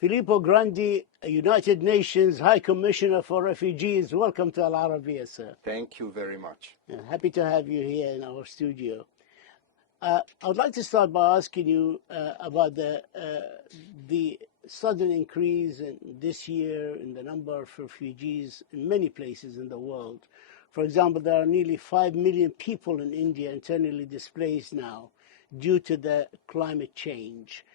Filippo Grandi, United Nations High Commissioner for Refugees. Welcome to Al Arabiya, sir. Thank you very much. Happy to have you here in our studio. I would like to start by asking you about the sudden increase this year in the number of refugees in many places in the world. For example, there are nearly 5 million people in India internally displaced now due to the climate change.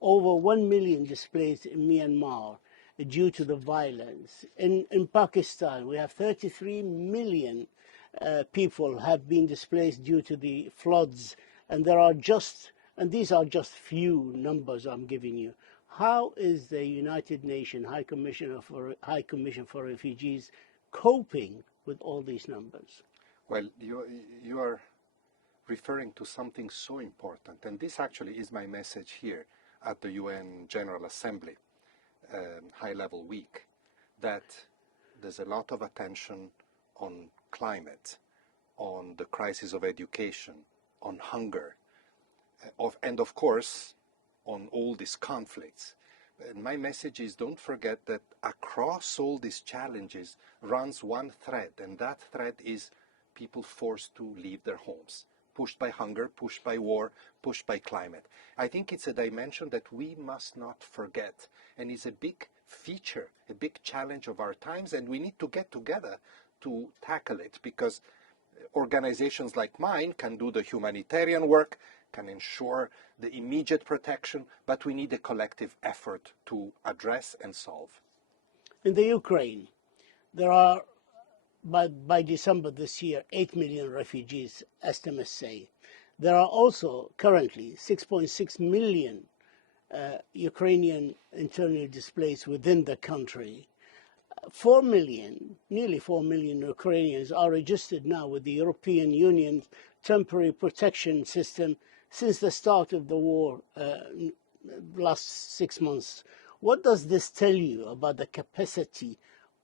Over 1 million displaced in Myanmar due to the violence. In Pakistan, we have 33 million people have been displaced due to the floods, and these are just few numbers I'm giving you. How is the United Nations High Commission for Refugees coping with all these numbers? Well, you are referring to something so important, and this actually is my message here at the UN General Assembly High-Level Week, that there's a lot of attention on climate, on the crisis of education, on hunger, and of course, on all these conflicts. And my message is, don't forget that across all these challenges runs one thread, and that thread is people forced to leave their homes, pushed by hunger, pushed by war, pushed by climate. I think it's a dimension that we must not forget, and it's a big feature, a big challenge of our times, and we need to get together to tackle it, because organizations like mine can do the humanitarian work, can ensure the immediate protection, but we need a collective effort to address and solve. In the Ukraine, there are, by December this year, 8 million refugees, estimates say. There are also currently 6.6 million Ukrainian internally displaced within the country. 4 million, nearly 4 million Ukrainians are registered now with the European Union's temporary protection system since the start of the war last 6 months. What does this tell you about the capacity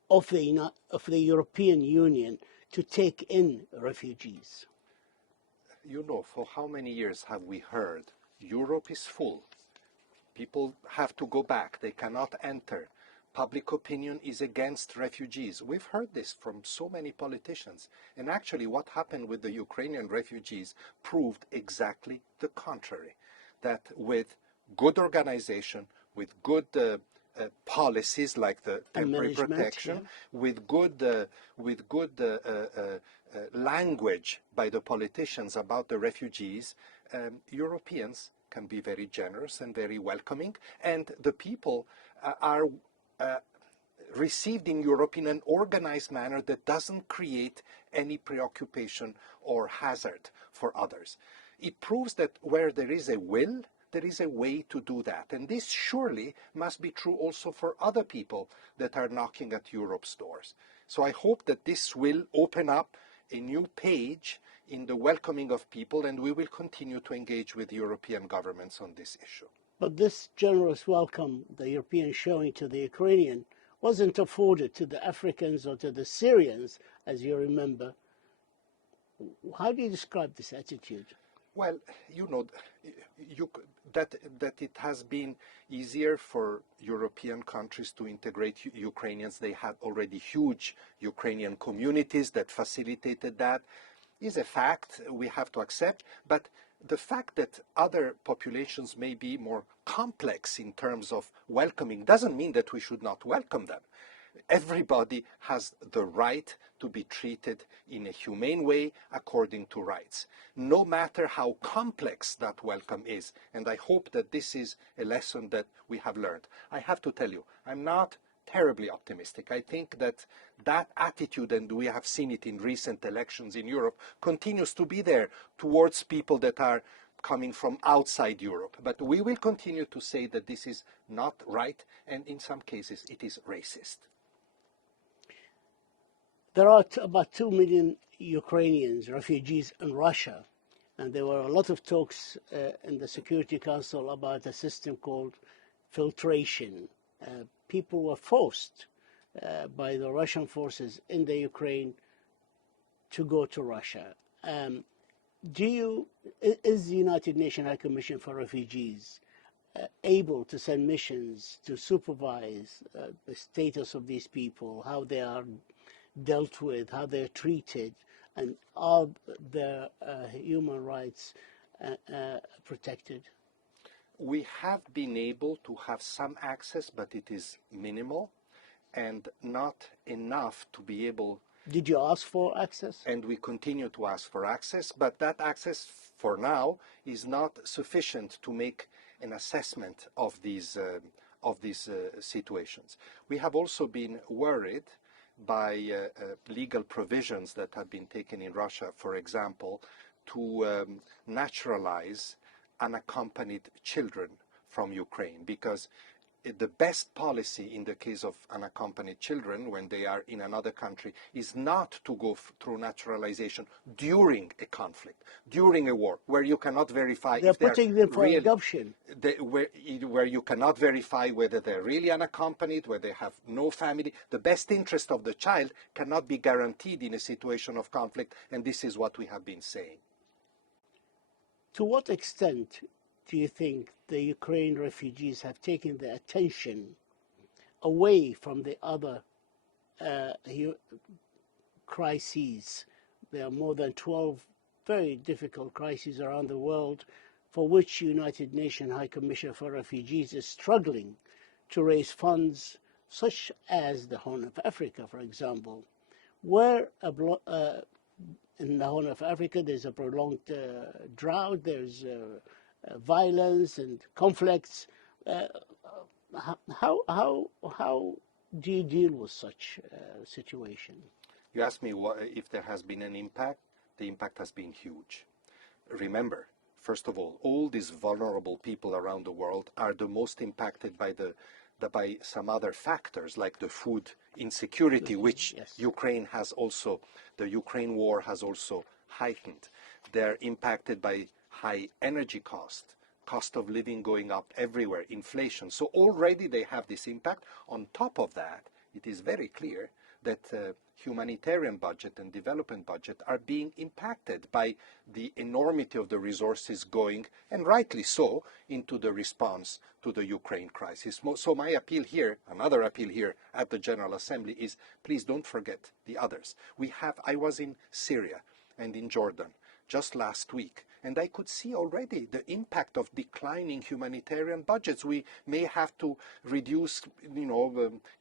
of the European Union to take in refugees? You know, for how many years have we heard Europe is full, people have to go back, they cannot enter, public opinion is against refugees. We've heard this from so many politicians. And actually what happened with the Ukrainian refugees proved exactly the contrary. That with good organization, with good policies like the temporary protection, yeah, with good language by the politicians about the refugees, Europeans can be very generous and very welcoming, and the people are received in Europe in an organized manner that doesn't create any preoccupation or hazard for others. It proves that where there is a will, there is a way to do that. And this surely must be true also for other people that are knocking at Europe's doors. So I hope that this will open up a new page in the welcoming of people, and we will continue to engage with European governments on this issue. But this generous welcome the Europeans showing to the Ukrainian wasn't afforded to the Africans or to the Syrians, as you remember. How do you describe this attitude? Well, you know, that it has been easier for European countries to integrate Ukrainians. They had already huge Ukrainian communities that facilitated that. Is a fact we have to accept, but the fact that other populations may be more complex in terms of welcoming doesn't mean that we should not welcome them. Everybody has the right to be treated in a humane way according to rights, no matter how complex that welcome is. And I hope that this is a lesson that we have learned. I have to tell you, I'm not terribly optimistic. I think that that attitude, and we have seen it in recent elections in Europe, continues to be there towards people that are coming from outside Europe. But we will continue to say that this is not right, and in some cases it is racist. There are about 2 million Ukrainians, refugees in Russia, and there were a lot of talks in the Security Council about a system called filtration. People were forced by the Russian forces in the Ukraine to go to Russia. Is the United Nations High Commission for Refugees able to send missions to supervise the status of these people, how they are dealt with, how they're treated, and are their human rights protected? We have been able to have some access, but it is minimal and not enough to be able. Did you ask for access? And we continue to ask for access, but that access for now is not sufficient to make an assessment of these situations. We have also been worried by legal provisions that have been taken in Russia, for example, to naturalize unaccompanied children from Ukraine, because the best policy in the case of unaccompanied children when they are in another country is not to go through naturalization during a conflict, during a war, where you cannot verify They're if they're putting them for real, adoption. where you cannot verify whether they're really unaccompanied, where they have no family. The best interest of the child cannot be guaranteed in a situation of conflict, and this is what we have been saying. To what extent do you think the Ukraine refugees have taken their attention away from the other crises? There are more than 12 very difficult crises around the world for which United Nations High Commissioner for Refugees is struggling to raise funds, such as the Horn of Africa, for example, where in the Horn of Africa there's a prolonged drought, there's violence and conflicts. How do you deal with such a situation? You asked me if there has been an impact. The impact has been huge. Remember, first of all these vulnerable people around the world are the most impacted by by some other factors, like the food insecurity, which yes. the Ukraine war has also heightened. They're impacted by high energy cost of living going up everywhere, inflation. So already they have this impact. On top of that, it is very clear that humanitarian budget and development budget are being impacted by the enormity of the resources going, and rightly so, into the response to the Ukraine crisis. So my appeal here, another appeal here at the General Assembly is, please don't forget the others. I was in Syria and in Jordan just last week, and I could see already the impact of declining humanitarian budgets. We may have to reduce,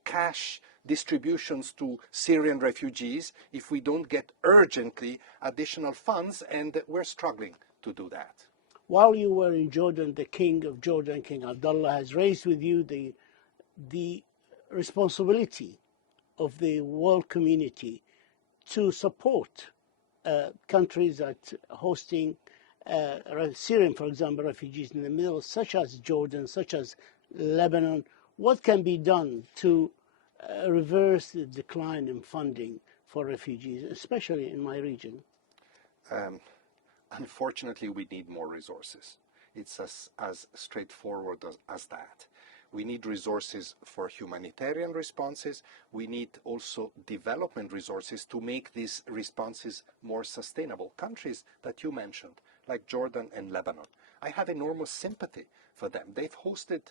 cash distributions to Syrian refugees if we don't get urgently additional funds, and we're struggling to do that. While you were in Jordan, the King of Jordan, King Abdullah, has raised with you the responsibility of the world community to support countries that are hosting Syrian, for example, refugees in the Middle East, such as Jordan, such as Lebanon. What can be done to reverse the decline in funding for refugees, especially in my region? Unfortunately, we need more resources. It's as straightforward as that. We need resources for humanitarian responses. We need also development resources to make these responses more sustainable. Countries that you mentioned, like Jordan and Lebanon, I have enormous sympathy for them. They've hosted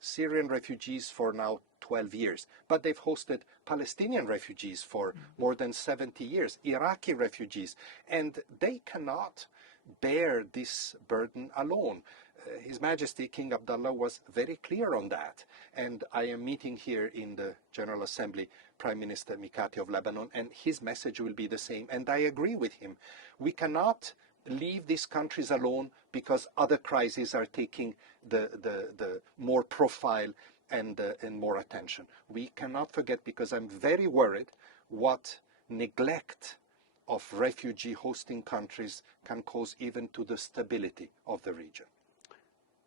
Syrian refugees for now 12 years, but they've hosted Palestinian refugees for more than 70 years, Iraqi refugees, and they cannot bear this burden alone. His Majesty King Abdullah was very clear on that, and I am meeting here in the General Assembly Prime Minister Mikati of Lebanon, and his message will be the same, and I agree with him. We cannot leave these countries alone because other crises are taking the more profile and more attention. We cannot forget, because I'm very worried what neglect of refugee hosting countries can cause even to the stability of the region.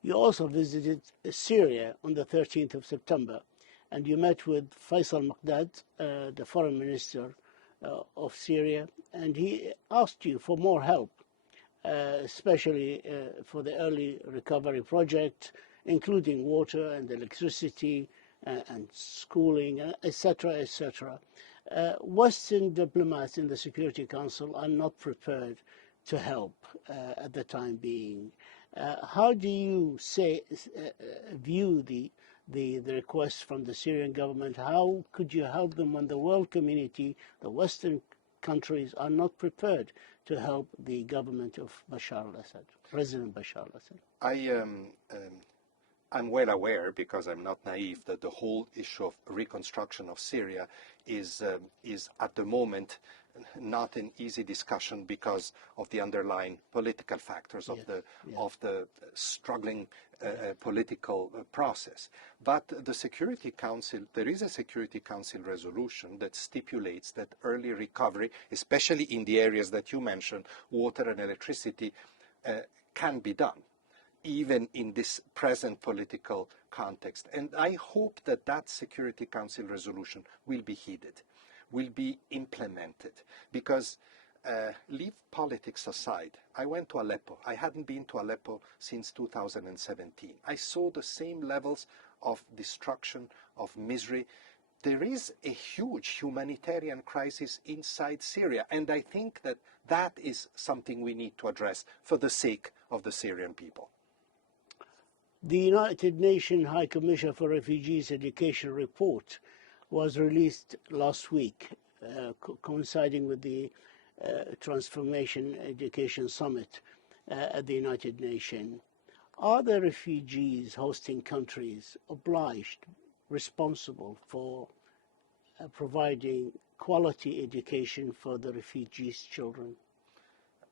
You also visited Syria on the 13th of September, and you met with Faisal Maqdad, the foreign minister of Syria, and he asked you for more help, especially for the early recovery project, including water and electricity and schooling, etc., etc. Western diplomats in the Security Council are not prepared to help at the time being. How do you view the request from the Syrian government? How could you help them when the world community, the Western countries, are not prepared to help the government of Bashar al-Assad, President Bashar al-Assad? I'm well aware, because I'm not naive, that the whole issue of reconstruction of Syria is at the moment not an easy discussion because of the underlying political factors of the struggling political process. But the Security Council, there is a Security Council resolution that stipulates that early recovery, especially in the areas that you mentioned, water and electricity, can be done, even in this present political context. And I hope that that Security Council resolution will be heeded, will be implemented, because leave politics aside. I went to Aleppo. I hadn't been to Aleppo since 2017. I saw the same levels of destruction, of misery. There is a huge humanitarian crisis inside Syria, and I think that that is something we need to address for the sake of the Syrian people. The United Nations High Commissioner for Refugees Education report was released last week, coinciding with the Transformation Education Summit at the United Nations. Are the refugees hosting countries obliged, responsible for providing quality education for the refugees' children?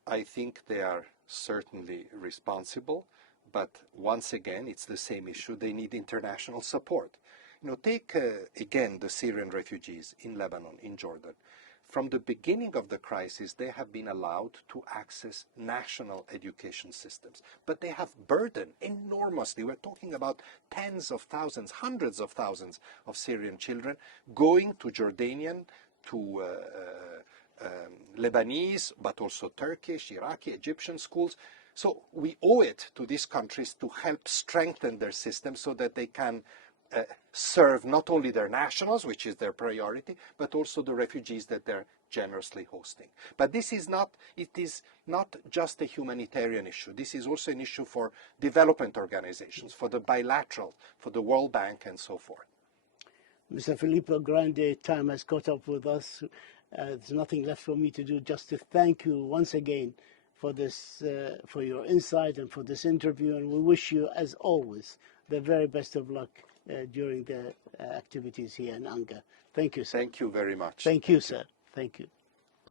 I think they are certainly responsible, but once again, it's the same issue. They need international support. You know, take again the Syrian refugees in Lebanon, in Jordan. From the beginning of the crisis, they have been allowed to access national education systems, but they have burdened enormously. We're talking about tens of thousands, hundreds of thousands of Syrian children going to Jordanian, to Lebanese, but also Turkish, Iraqi, Egyptian schools. So we owe it to these countries to help strengthen their system so that they can serve not only their nationals, which is their priority, but also the refugees that they're generously hosting. But it is not just a humanitarian issue. This is also an issue for development organizations, for the bilateral, for the World Bank, and so forth. Mr. Filippo Grandi, time has caught up with us. There's nothing left for me to do, just to thank you once again for this, for your insight and for this interview, and we wish you, as always, the very best of luck during the activities here in Anga. Thank you, sir. Thank you very much. Thank you, sir. Thank you.